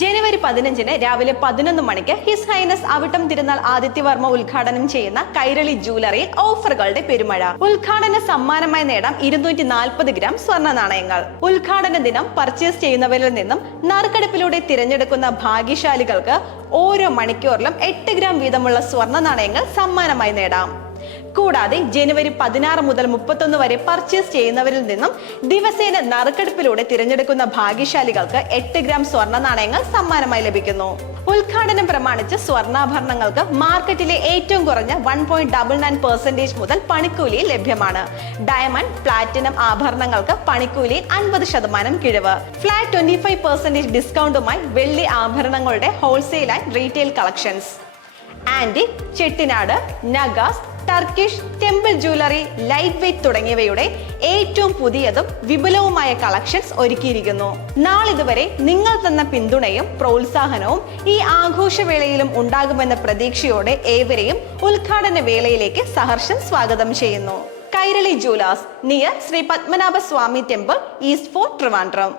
ജനുവരി 15-ന് രാവിലെ 11 മണിക്ക് his highness Avittam തിരുനാൾ ആദിത്യവർമ്മ ഉദ്ഘാടനം ചെയ്യുന്ന കൈരളി ജ്വല്ലറിയിൽ ഓഫറുകളുടെ പെരുമഴ. ഉദ്ഘാടന സമ്മാനമായി നേടാം 240 ഗ്രാം സ്വർണ്ണ നാണയങ്ങൾ. ഉദ്ഘാടന ദിനം പർച്ചേസ് ചെയ്യുന്നവരിൽ നിന്നും നറുക്കെടുപ്പിലൂടെ തിരഞ്ഞെടുക്കുന്ന ഭാഗ്യശാലികൾക്ക് ഓരോ മണിക്കൂറിലും 8 ഗ്രാം വീതമുള്ള സ്വർണ്ണ നാണയങ്ങൾ സമ്മാനമായി നേടാം. കൂടാതെ ജനുവരി 16 മുതൽ 31 വരെ പർച്ചേസ് ചെയ്യുന്നവരിൽ നിന്നും ദിവസേന നറുക്കെടുപ്പിലൂടെ തിരഞ്ഞെടുക്കുന്ന ഭാഗ്യശാലികൾക്ക് 8 ഗ്രാം സ്വർണ്ണ നാണയങ്ങൾ സമ്മാനമായി ലഭിക്കുന്നു. ഉദ്ഘാടനം പ്രമാണിച്ച് സ്വർണ്ണാഭരണങ്ങൾക്ക് മാർക്കറ്റിലെ ഏറ്റവും കുറഞ്ഞ 1.99% മുതൽ പണിക്കൂലി ലഭ്യമാണ്. ഡയമണ്ട്, പ്ലാറ്റിനം ആഭരണങ്ങൾക്ക് പണിക്കൂലിയിൽ 50% കിഴിവ്. ഫ്ലാറ്റ് 25% ഡിസ്കൗണ്ടുമായി വെള്ളി ആഭരണങ്ങളുടെ wholesale and retail collections. Antique, Chettinad, നഗാസ്, Turkish, temple jewellery, light weight തുടങ്ങിയവയുടെ ഏറ്റവും പുതിയതും വിപുലവുമായ കളക്ഷൻസ് ഒരുക്കിയിരിക്കുന്നു. നാളിതുവരെ നിങ്ങൾ തന്ന പിന്തുണയും പ്രോത്സാഹനവും ഈ ആഘോഷവേളയിലും ഉണ്ടാകുമെന്ന പ്രതീക്ഷയോടെ ഏവരെയും ഉദ്ഘാടന വേളയിലേക്ക് സഹർഷം സ്വാഗതം ചെയ്യുന്നു. കൈരളി ജുവലേഴ്സ്, നിയർ ശ്രീ പത്മനാഭ സ്വാമി ടെമ്പിൾ, ഈസ്റ്റ് ഫോർട്ട്, ട്രിവാൻഡ്രം.